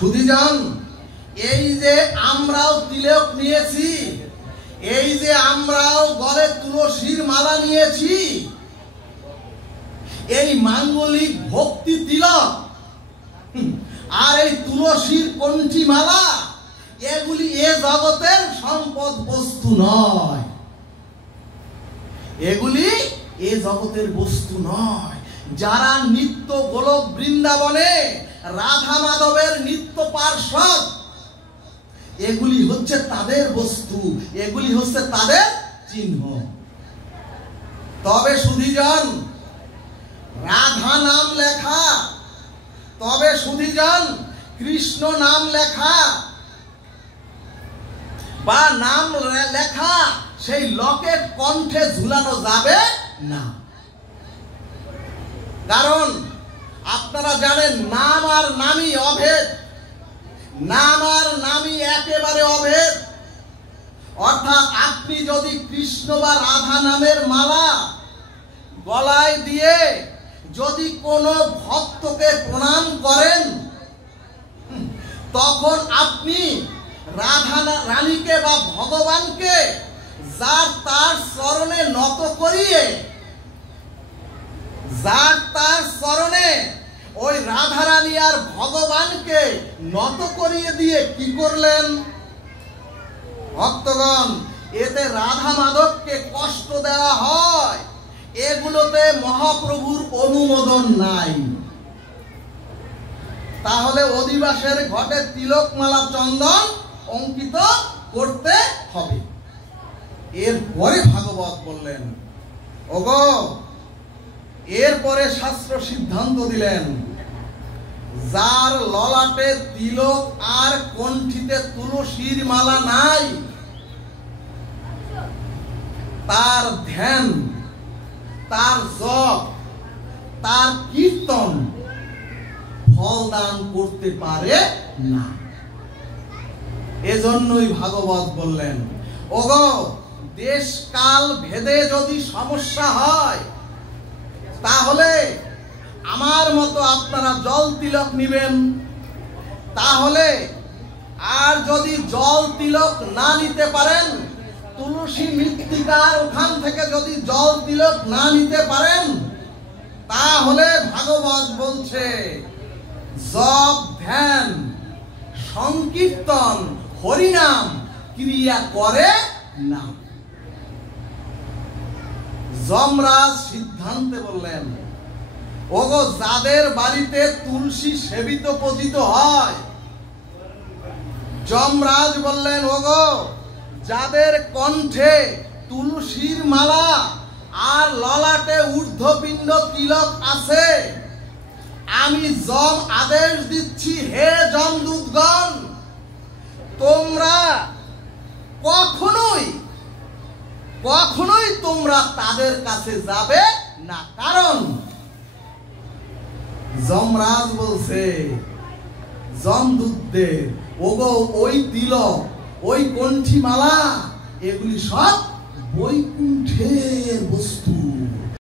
সুধীজন, এই যে আমরাও তিলক নিয়েছি, এই যে আমরাও গলে তুলসীর মালা নিয়েছি, এই মাঙ্গলিক ভক্তি তিলক আর এই তুলসীর কণ্ঠী মালা, এগুলি এ জগতের সম্পদ বস্তু নয়। এগুলি এ জগতের বস্তু নয়। যারা নিত্য গোলক বৃন্দাবনে রাধা মাধবের নিত্য পার্ষদ, এগুলি হচ্ছে তাদের বস্তু, এগুলি হচ্ছে তাদের চিহ্ন। তবে সুধীজন, রাধা নাম লেখা, তবে সুধীজন কৃষ্ণ নাম লেখা বা নাম লেখা সেই লকেট কণ্ঠে ঝুলানো যাবে না। কারণ আপনারা জানেন নাম আর নামই অভেদ, নাম আর নামই একেবারে অভেদ। অর্থাৎ আপনি যদি কৃষ্ণ বা রাধা নামের মালা গলায় দিয়ে যদি কোনো ভক্তকে প্রণাম করেন, তখন আপনি রাধা রানীকে বা ভগবানকে যার তার চরণে নত করিয়ে, যার তার চরণে ওই রাধা রানী আর ভগবানকে নত করিয়ে দিয়ে কি করলেন? ভক্তগণ, এতে রাধা মাধবকে কষ্ট দেওয়া হয়, এগুলোতে মহাপ্রভুর অনুমোদন নাই। তাহলে অধিবাসের ঘটে তিলকমালা চন্দন অঙ্কিত করতে হবে। এরপরে ভাগবত বললেন, ওগো, এরপরে শাস্ত্র সিদ্ধান্ত দিলেন, যার ললাটে তিলক আর কণ্ঠিতে তুলসীর মালা নাই, তার ধ্যান, তার জপ, তার কীর্তন ফল দান করতে পারে না। এজন্যই ভাগবত বললেন, ওগো, দেশ কাল ভেদে যদি সমস্যা হয়, তাহলে আমার মতো আপনারা জল তিলক নিবেন। তাহলে আর যদি জল তিলক না নিতে পারেন, তুলসী মৃত্তিকার ওখান থেকে যদি জল তিলক না নিতে পারেন, তাহলে ভাগবত বলছে জপ, ধ্যান, সংকীর্তন, হরিনাম ক্রিয়া করে না। যমরাজ সিদ্ধান্তে বললেন, ওগো, যাদের বাড়িতে তুলসী সেবিত পূজিত হয়, যমরাজ বললেন, ওগো, যাদের কণ্ঠে তুলসীর মালা আর ললাটে ঊর্ধ্বপিণ্ড তিলক আছে, আমি যম আদেশ দিচ্ছি, হে যমদূতগণ, তোমরা কখনোই কখনোই তোমরা তাদের কাছে যাবে না। কারণ যমরাজ বলছে যমদূতদের, ওগো, ওই তিলক, ওই কণ্ঠী মালা, এগুলি সব বৈকুণ্ঠের বস্তু।